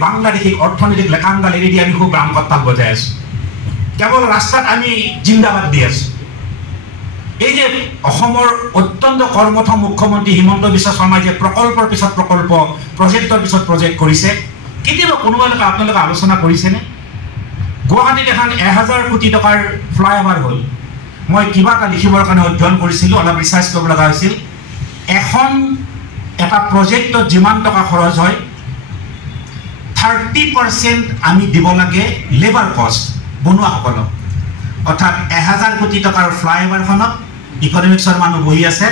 বাংলাদেশিক অৰ্থনৈতিক লেকাংগাল এৰি দি আমি খুব ৰাম কৰ্তাল বজাই আছো কেৱল ৰাস্তাত আমি জিন্দাবাদ দি আছো এই যে অসমৰ অত্যন্ত কৰ্মঠ মুখ্যমন্ত্ৰী হিমন্ত বিশ্ব শৰ্মাই যে প্ৰকল্পৰ পিছত প্ৰকল্প প্ৰজেক্টৰ পিছত প্ৰজেক্ট কৰিছে কেতিয়াবা কোনোবালোকে আপোনালোকে আলোচনা কৰিছেনে গুৱাহাটীত এখন 1000 কোটি টকাৰ ফ্লাইঅভাৰ হ'ল মই কিবা এটা লিখিবৰ কাৰণে অধ্যয়ন কৰিছিলোঁ অলপ ৰিচাৰ্চ কৰিব লগা হৈছিল এখন এটা প্ৰজেক্টত যিমান টকা খৰচ হয় 30% আমি দিব লাগে লেবাৰ কষ্ট বনোৱাসকলক অৰ্থাৎ 1000 কোটি টকাৰ ফ্লাইঅভাৰখনত ইকনমিক্সৰ মানুহ বহি আছে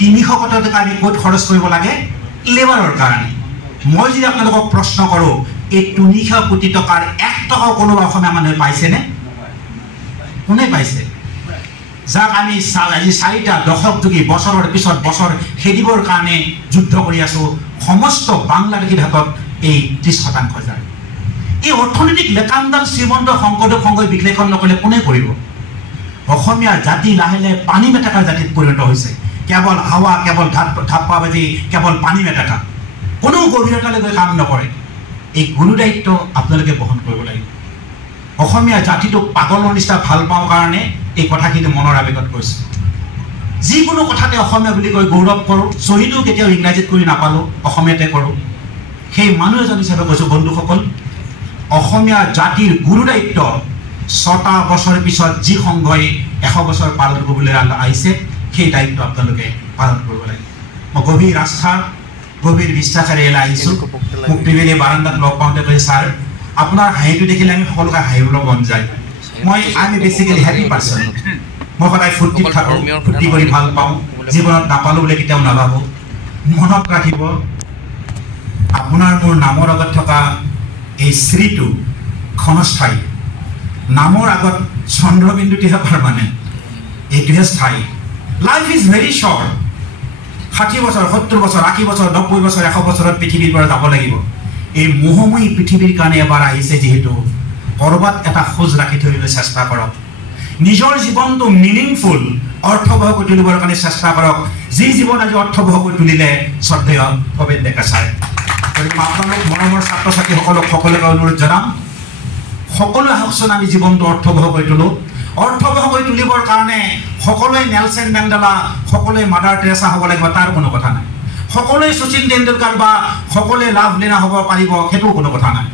300 কোটি টকা আমি ক'ত খৰচ কৰিব লাগে লেবাৰৰ কাৰণে মই যদি আপোনালোকক প্ৰশ্ন কৰোঁ এই 300 কোটি টকাৰ 1 টকাও কোনোবা অসমীয়া মানুহে পাইছেনে কোনে পাইছে যাক আমি আজি 4টা দশক ধৰি বছৰৰ পিছত বছৰ খেদিবৰ কাৰণে যুদ্ধ কৰি আছো সমস্ত বাংলাদেশীৰ হাতত এই 30% যায় এই অৰ্থনৈতিক লেকাংডাল শ্ৰীমন্ত শংকৰদেৱ সংঘই বিশ্লেষণ নকৰিলে কোনে কৰিব অসমীয়া জাতি লাহে লাহে পানী মেটেকাৰ জাতিত পৰিণত হৈছে কেৱল হাৱা কেৱল ধাপ্পাবাজি কেৱল পানী মেটেকা কোনো গভীৰতালৈ গৈ কাম নকৰে এই গুৰু দায়িত্ব আপোনালোকে বহন কৰিব লাগিব অসমীয়া জাতিটোক পাগলৰ নিচিনা ভাল পাওঁ কাৰণে এই কথাখিনি মনৰ আবেগত কৈছোঁ যিকোনো কথাতে অসমীয়া বুলি কৈ গৌৰৱ কৰোঁ শ্বহীদো কেতিয়াও ইংৰাজীত কৰি নাপালোঁ অসমীয়াতে কৰোঁ সেই মানুহ এজন হিচাপে কৈছোঁ বন্ধুসকল অসমীয়া জাতিৰ গুৰু দায়িত্ব 6টা বছৰ পিছত যি সংঘই 100 বছৰ পালন কৰিবলৈ আহিছে সেই দায়িত্ব আপোনালোকে পালন কৰিব লাগিব মই গভীৰ আস্থা গভীৰ বিশ্বাসেৰে এলাই আহিছোঁ মোক ত্ৰিবেণী বাৰান্দাত লগ পাওঁতে কৈছে ছাৰ আপোনাৰ হাঁহিটো দেখিলে আমি সকলোকে হাঁহিবলৈ মন যায় মই আমি বেছিকেলি হেপী পাৰ্চন মই সদায় ফূৰ্তিত থাকোঁ ফূৰ্তি কৰি ভাল পাওঁ জীৱনত নাপালোঁ বুলি কেতিয়াও নাভাবোঁ মনত ৰাখিব আপোনাৰ মোৰ নামৰ আগত থকা এই শ্ৰীটো ক্ষণস্থায়ী নামৰ আগত চন্দ্ৰবিন্দুটিহে পাৰমানেণ্ট এইটোহে স্থায়ী লাইফ ইজ ভেৰি শ্বৰ্ট 60 বছৰ 70 বছৰ 80 বছৰ 90 বছৰ 100 বছৰত পৃথিৱীৰ পৰা যাব লাগিব এই মোহময়ী পৃথিৱীৰ কাৰণে এবাৰ আহিছে যিহেতু কৰবাত এটা খোজ ৰাখি থবলৈ চেষ্টা কৰক নিজৰ জীৱনটো মিনিংফুল অৰ্থবহ কৰি তুলিবৰ কাৰণে চেষ্টা কৰক যি জীৱন আজি অৰ্থবহ কৰি তুলিলে শ্ৰদ্ধেয় ভৱেন ডেকা ছাৰে গতিকে আপোনালোক মৰমৰ ছাত্ৰ ছাত্ৰীসকলক সকলোকে অনুৰোধ জনাম সকলোৱে আহকচোন আমি জীৱনটো অৰ্থবহ কৰি তোলোঁ অৰ্থবহ কৰি তুলিবৰ কাৰণে সকলোৱে নেলছন মেণ্ডেলা সকলোৱে মাদাৰ টেৰেছা হ'ব লাগিব তাৰ কোনো কথা নাই সকলোৱে শচীন তেণ্ডুলকাৰ বা সকলোৱে লাভলীনা হ'ব পাৰিব সেইটো কোনো কথা নাই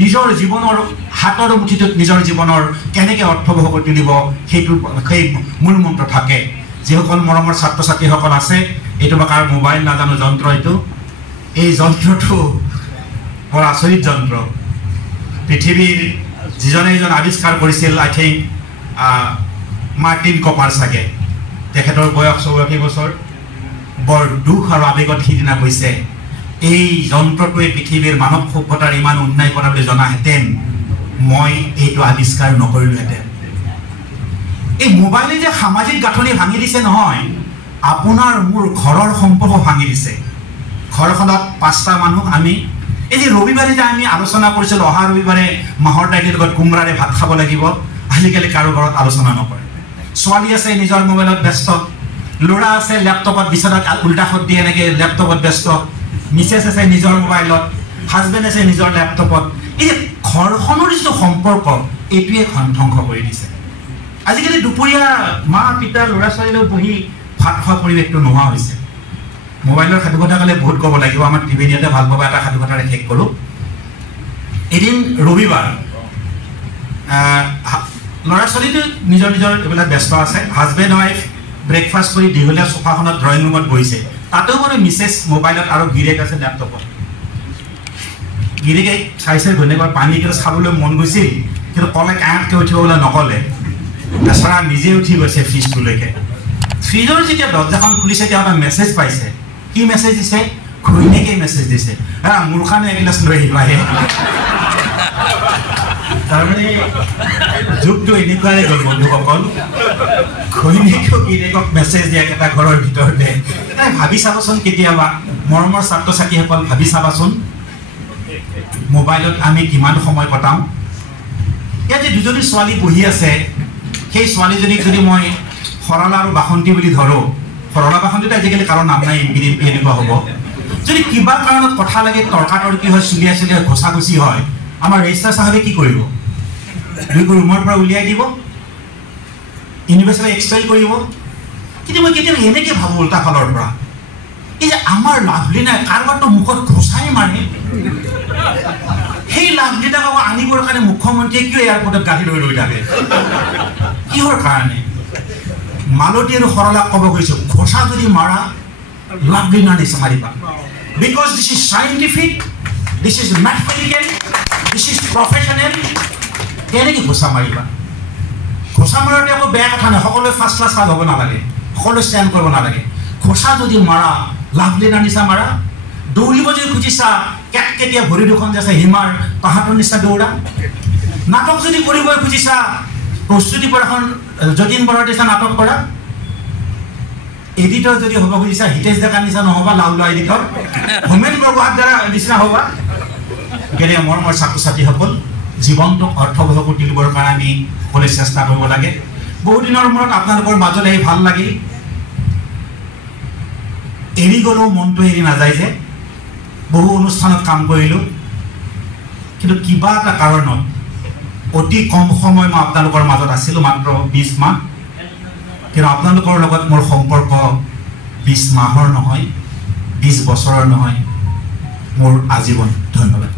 নিজৰ জীৱনৰ হাতৰ মুঠিটোত নিজৰ জীৱনৰ কেনেকৈ অৰ্থবহ কৰি তুলিব সেইটো সেই মূল মন্ত্ৰ থাকে যিসকল মৰমৰ ছাত্ৰ ছাত্ৰীসকল আছে এইটো বা কাৰ মোবাইল নাজানো যন্ত্ৰ এইটো এই যন্ত্ৰটো বৰ আচৰিত যন্ত্ৰ পৃথিৱীৰ যিজনে এজন আৱিষ্কাৰ কৰিছিল আই থিংক মাৰ্টিন কপাৰ চাগে তেখেতৰ বয়স 84 বছৰ বৰ দুখ আৰু আবেগত সিদিনা কৈছে এই যন্ত্ৰটোৱে পৃথিৱীৰ মানৱ সভ্যতাৰ ইমান উন্নয়ন কৰা বুলি জনাহেঁতেন মই এইটো আৱিষ্কাৰ নকৰিলোহেঁতেন এই মোবাইলে যে সামাজিক গাঁথনি ভাঙি দিছে নহয় আপোনাৰ মোৰ ঘৰৰ সম্পৰ্ক ভাঙি দিছে ঘৰখনত 5টা মানুহ আমি এই যে ৰবিবাৰে যে আমি আলোচনা কৰিছিলোঁ অহা ৰবিবাৰে মাহৰ দাইলৰ লগত কোমৰাৰে ভাত খাব লাগিব আজিকালি কাৰো ঘৰত আলোচনা নকৰে ছোৱালী আছে নিজৰ মোবাইলত ব্যস্ত ল'ৰা আছে লেপটপত বিচনাত উল্টা শত দি এনেকৈ লেপটপত ব্যস্ত মিছেছ আছে নিজৰ মোবাইলত হাজবেণ্ড আছে নিজৰ লেপটপত এই যে ঘৰখনৰ যিটো সম্পৰ্ক এইটোৱে ধ্বংস কৰি দিছে আজিকালি দুপৰীয়া মা পিতা ল'ৰা ছোৱালীলৈ বহি ভাত খোৱা পৰিৱেশটো নোহোৱা হৈছে মোবাইলৰ সাধুকথা ক'লে বহুত ক'ব লাগিব আমাৰ ত্ৰিবেণীতে ভাল পাব এটা সাধুকথাৰে শেষ কৰোঁ এদিন ৰবিবাৰ ল'ৰা ছোৱালীটো নিজৰ নিজৰ এইবিলাক ব্যস্ত আছে হাজবেণ্ড ৱাইফ ব্ৰেকফাষ্ট কৰি দীঘলীয়া চোফাখনত ড্ৰয়িং ৰুমত বহিছে তাতেও মানে মিছেছ মোবাইলত আৰু গিৰেক আছে লেপটপত গিৰিকে চাইছে ঘৈণীয়েকৰ পানী গিলাচ খাবলৈ মন গৈছিল কিন্তু ক'লে কাঁহতকৈ উঠিবলৈ নক'লে বেচৰা নিজে উঠি গৈছে ফ্ৰিজটোলৈকে ফ্ৰিজৰ যেতিয়া দৰ্জাখন খুলিছে তেওঁ এটা মেছেজ পাইছে কি মেছেজ দিছে ঘৈণীয়েকে মেছেজ দিছে মোৰ কাৰণে এগিলাচ লৈ আহিব আহে তাৰমানে যুগটো এনেকুৱাই গ'ল বন্ধুসকল ঘৈণীয়েকেও গিৰিয়েকক মেছেজ দিয়া এটা ঘৰৰ ভিতৰতে ভাবি চাবচোন কেতিয়াবা মৰমৰ ছাত্ৰ ছাত্ৰীসকল ভাবি চাবাচোন মোবাইলত আমি কিমান সময় কটাওঁ ইয়াত যে দুজনী ছোৱালী বহি আছে সেই ছোৱালীজনীক যদি মই সৰলা আৰু বাসন্তী বুলি ধৰোঁ সৰলা বাসন্তীটো আজিকালি কাৰো নাম নাই এনেকুৱা হ'ব যদি কিবা কাৰণত কথা লাগে তৰ্কাতৰ্কি হয় চুলিয়াই চুলিয়াই ঘোচাঘুচি হয় আমাৰ ৰেজিষ্ট্ৰাৰ চাহাবে কি কৰিব ৰুমৰ পৰা উলিয়াই দিব ইউনিভাৰ্চিটি এক্সপেল কৰিব কিন্তু মই কেতিয়াবা এনেকৈ ভাবোঁ উল্টা ফালৰ পৰা এই যে আমাৰ লাভলীনাই কাৰোবাৰতো মুখত ঘোচাই মাৰে সেই লাভলীনাক আনিবৰ কাৰণে মুখ্যমন্ত্ৰীয়ে কিয় এয়াৰপৰ্টত গাড়ী লৈ ৰৈ থাকে কিহৰ কাৰণে মালতী আৰু সৰলাক ক'ব গৈছোঁ ঘোচা যদি মাৰা লাভলীনা নিচা মাৰিবা because this is scientific this is mathematical this is professional কেনেকৈ ঘোচা মাৰিবা ঘোচা মাৰোঁতে আকৌ বেয়া কথা নাই সকলোৱে ফাৰ্ষ্ট ক্লাছ পাছ হ'ব নালাগে সকলোৱে ষ্টেণ্ড কৰিব নালাগে ঘোচা যদি মাৰা লাভলীনা নিচা মাৰা দৌৰিব যদি খুজিছা কেতিয়া ভৰি দুখন যে আছে হিমাৰ পাহাৰৰ নিচিনা দৌৰা নাটক যদি কৰিবই খুজিছা প্ৰস্তুতি পৰাখন যতীন বৰাৰ নিচিনা নাটক কৰা এডিটৰ যদি হ'ব খুজিছা হিতেশ ডেকাৰ নিচিনা নহ'বা লাউলা এডিটৰ হোমেন বৰগোহাঁইৰ দ্বাৰা নিচিনা হ'বা গতিকে মোৰ ছাত্ৰ ছাত্ৰীসকল জীৱনটোক অৰ্থবহ কৰি তুলিবৰ কাৰণে আমি সকলোৱে চেষ্টা কৰিব লাগে বহুদিনৰ মূৰত আপোনালোকৰ মাজলৈ আহি ভাল লাগিল এৰি গ'লেও মনটো এৰি নাযায় যে বহু অনুষ্ঠানত কাম কৰিলোঁ কিন্তু কিবা এটা কাৰণত অতি কম সময় মই আপোনালোকৰ মাজত আছিলোঁ মাত্ৰ 20 মাহ কিন্তু আপোনালোকৰ লগত মোৰ সম্পৰ্ক 20 মাহৰ নহয় 20 বছৰৰ নহয় মোৰ আজীৱন ধন্যবাদ